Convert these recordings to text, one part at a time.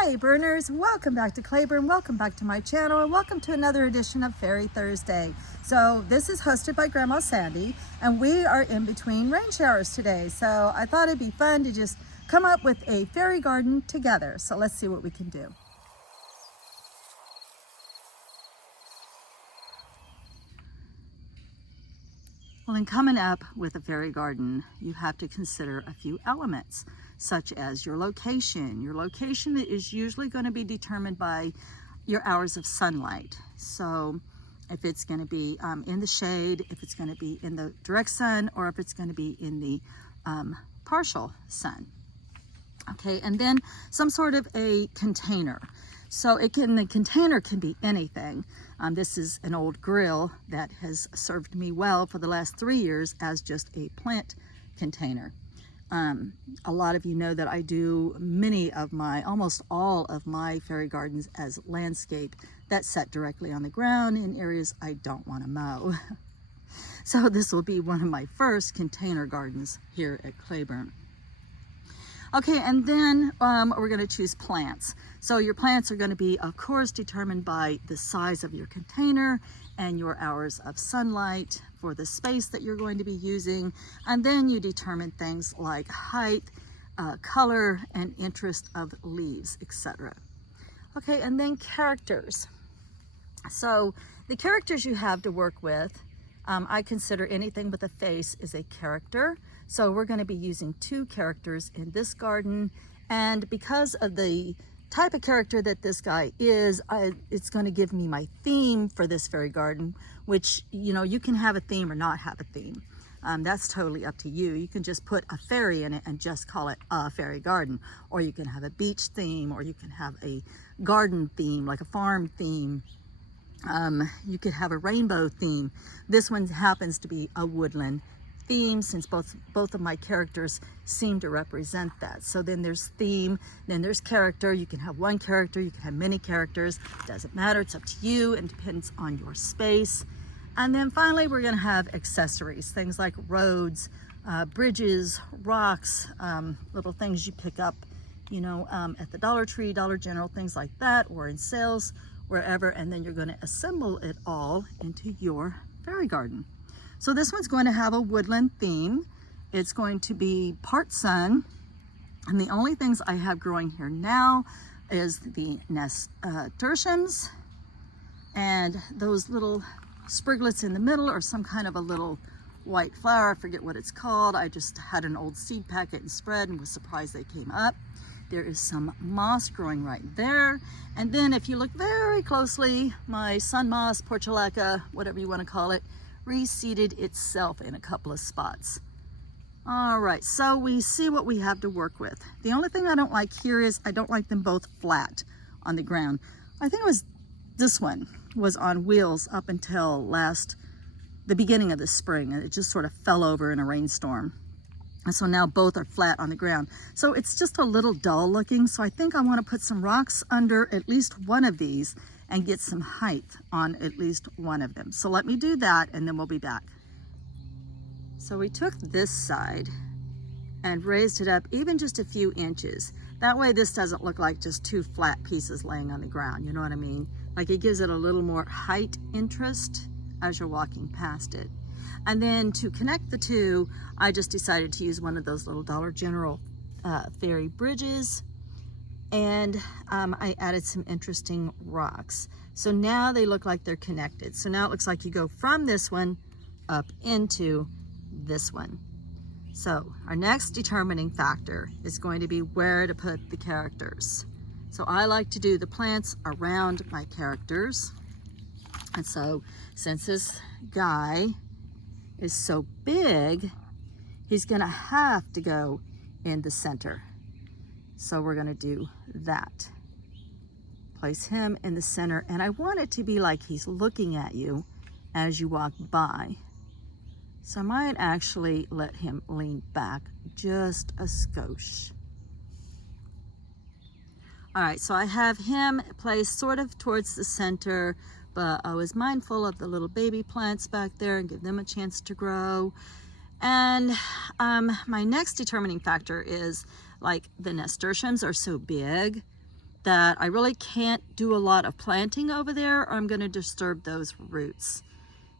Hi Burners, welcome back to Clayburn, welcome back to my channel, and welcome to another edition of Fairy Thursday. So this is hosted by Grandma Sandy, and we are in between rain showers today. So I thought it'd be fun to just come up with a fairy garden together. So let's see what we can do. Well, in coming up with a fairy garden, you have to consider a few elements, such as your location. Your location is usually going to be determined by your hours of sunlight. So if it's going to be in the shade, if it's going to be in the direct sun, or if it's going to be in the partial sun. Okay, and then some sort of a container. So the container can be anything. This is an old grill that has served me well for the last 3 years as just a plant container. A lot of you know that I do almost all of my fairy gardens as landscape that set directly on the ground in areas I don't want to mow. So this will be one of my first container gardens here at Clayburn. Okay, and then we're going to choose plants. So your plants are going to be, of course, determined by the size of your container and your hours of sunlight for the space that you're going to be using. And then you determine things like height, color, and interest of leaves, etc. Okay, and then characters. So the characters you have to work with, I consider anything with a face is a character. So we're going to be using 2 characters in this garden, and because of the type of character that this guy is, it's going to give me my theme for this fairy garden, which, you know, you can have a theme or not have a theme. That's totally up to you. You can just put a fairy in it and just call it a fairy garden, or you can have a beach theme, or you can have a garden theme, like a farm theme. You could have a rainbow theme. This one happens to be a woodland theme, since both of my characters seem to represent that. So then there's theme, then there's character. You can have one character, you can have many characters. Doesn't matter, it's up to you and depends on your space. And then finally we're going to have accessories, things like roads, bridges, rocks, little things you pick up, you know, at the Dollar Tree, Dollar General, things like that, or in sales, wherever. And then you're going to assemble it all into your fairy garden. So this one's going to have a woodland theme. It's going to be part sun. And the only things I have growing here now is the nasturtiums and those little spriglets in the middle, or some kind of a little white flower. I forget what it's called. I just had an old seed packet and spread and was surprised they came up. There is some moss growing right there. And then if you look very closely, my sun moss, portulaca, whatever you want to call it, reseeded itself in a couple of spots. All right, so we see what we have to work with. The only thing I don't like here is I don't like them both flat on the ground. I think it was this one was on wheels up until the beginning of the spring, and it just sort of fell over in a rainstorm. And so now both are flat on the ground. So it's just a little dull looking. So I think I want to put some rocks under at least one of these and get some height on at least one of them. So let me do that and then we'll be back. So we took this side and raised it up even just a few inches. That way this doesn't look like just 2 flat pieces laying on the ground, you know what I mean? Like, it gives it a little more height interest as you're walking past it. And then to connect the 2, I just decided to use one of those little Dollar General fairy bridges. And I added some interesting rocks. So now they look like they're connected. So now it looks like you go from this one up into this one. So our next determining factor is going to be where to put the characters. So I like to do the plants around my characters. And so since this guy is so big, he's gonna have to go in the center. So we're gonna do that. Place him in the center, and I want it to be like he's looking at you as you walk by. So I might actually let him lean back just a skosh. All right, so I have him placed sort of towards the center, but I was mindful of the little baby plants back there and give them a chance to grow. And my next determining factor is, like, the nasturtiums are so big that I really can't do a lot of planting over there, or I'm going to disturb those roots.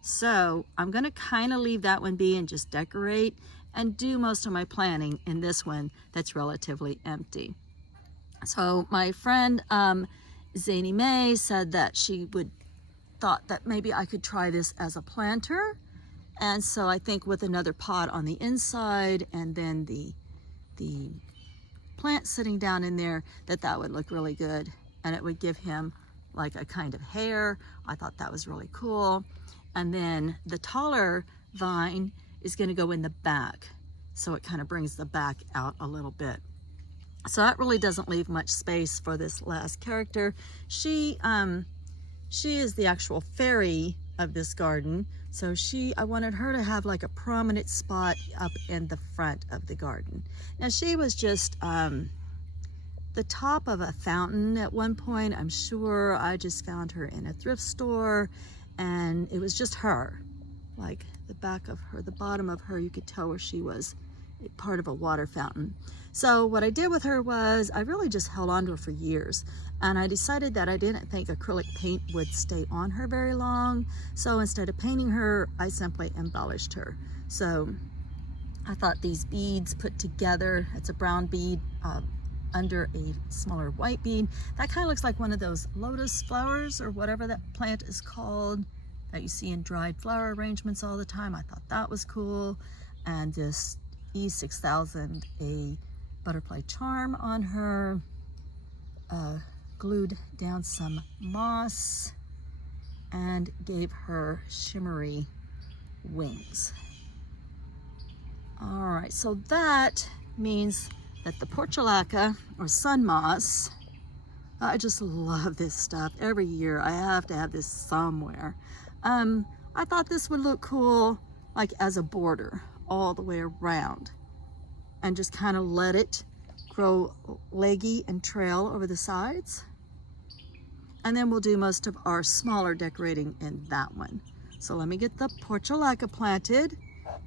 So I'm going to kind of leave that one be and just decorate and do most of my planting in this one that's relatively empty. So my friend Zany May said that she thought that maybe I could try this as a planter. And so I think with another pot on the inside and then the plant sitting down in there, that would look really good. And it would give him like a kind of hair. I thought that was really cool. And then the taller vine is going to go in the back. So it kind of brings the back out a little bit. So that really doesn't leave much space for this last character. She is the actual fairy of this garden. So I wanted her to have like a prominent spot up in the front of the garden. Now she was just the top of a fountain at one point. I'm sure I just found her in a thrift store, and it was just her. Like the back of her, the bottom of her, you could tell where she was part of a water fountain. So what I did with her was I really just held on to her for years, and I decided that I didn't think acrylic paint would stay on her very long. So instead of painting her, I simply embellished her. So I thought these beads put together, it's a brown bead under a smaller white bead. That kind of looks like one of those lotus flowers or whatever that plant is called that you see in dried flower arrangements all the time. I thought that was cool. And this E6000, a butterfly charm on her, glued down some moss and gave her shimmery wings. All right, so that means that the portulaca or sun moss, I just love this stuff. Every year I have to have this somewhere. I thought this would look cool like as a border all the way around, and just kind of let it grow leggy and trail over the sides. And then we'll do most of our smaller decorating in that one. So let me get the portulaca planted,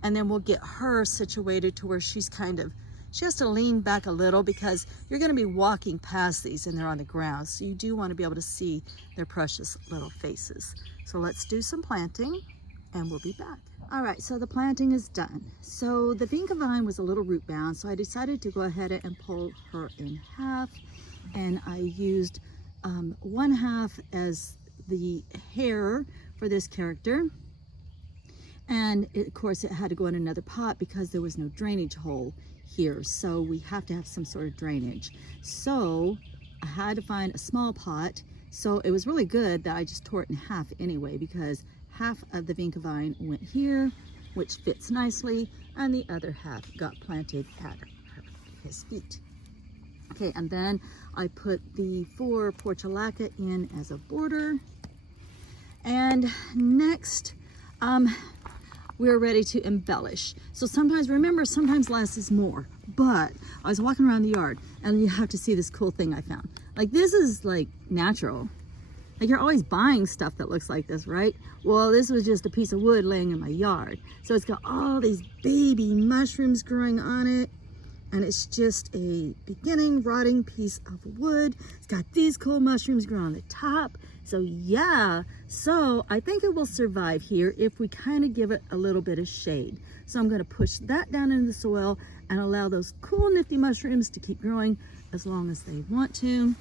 and then we'll get her situated to where she has to lean back a little because you're going to be walking past these and they're on the ground. So you do want to be able to see their precious little faces. So let's do some planting and we'll be back. All right, so the planting is done. So the vinca vine was a little root bound, so I decided to go ahead and pull her in half, and I used one half as the hair for this character. And of course it had to go in another pot because there was no drainage hole here, so we have to have some sort of drainage. So I had to find a small pot. So it was really good that I just tore it in half anyway, because half of the vinca vine went here, which fits nicely, and the other half got planted at his feet. Okay, and then I put the 4 portulaca in as a border. And next, we're ready to embellish. So sometimes less is more, but I was walking around the yard and you have to see this cool thing I found. Like, this is like natural. Like, you're always buying stuff that looks like this, right? Well, this was just a piece of wood laying in my yard. So it's got all these baby mushrooms growing on it. And it's just a beginning rotting piece of wood. It's got these cool mushrooms growing on the top. So yeah, so I think it will survive here if we kind of give it a little bit of shade. So I'm gonna push that down into the soil and allow those cool nifty mushrooms to keep growing as long as they want to.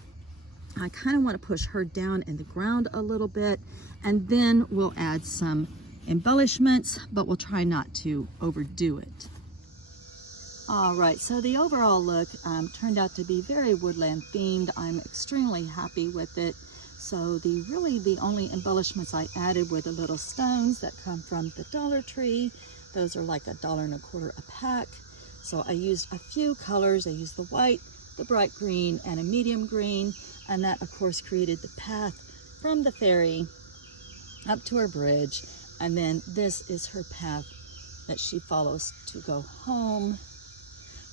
I kind of want to push her down in the ground a little bit, and then we'll add some embellishments, but we'll try not to overdo it. All right, so the overall look turned out to be very woodland themed. I'm extremely happy with it. So the only embellishments I added were the little stones that come from the Dollar Tree. Those are like $1.25 a pack. So I used a few colors. I used the white, the bright green, and a medium green. And that, of course, created the path from the ferry up to her bridge. And then this is her path that she follows to go home.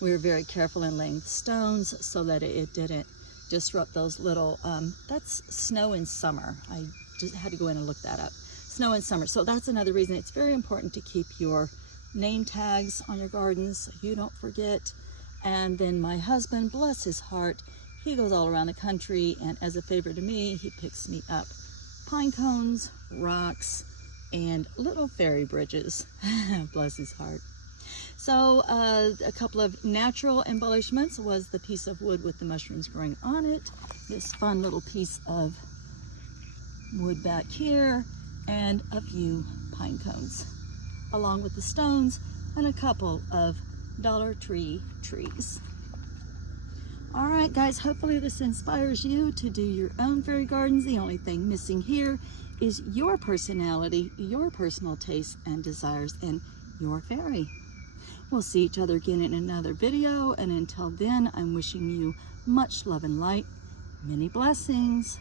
We were very careful in laying the stones so that it didn't disrupt those little, that's snow in summer. I just had to go in and look that up. Snow in summer. So that's another reason it's very important to keep your name tags on your gardens so you don't forget. And then my husband, bless his heart, he goes all around the country, and as a favor to me, he picks me up pine cones, rocks, and little fairy bridges. Bless his heart. So a couple of natural embellishments was the piece of wood with the mushrooms growing on it, this fun little piece of wood back here, and a few pine cones, along with the stones and a couple of Dollar Tree trees. All right, guys, hopefully this inspires you to do your own fairy gardens. The only thing missing here is your personality, your personal tastes and desires, and your fairy. We'll see each other again in another video, and until then, I'm wishing you much love and light, many blessings.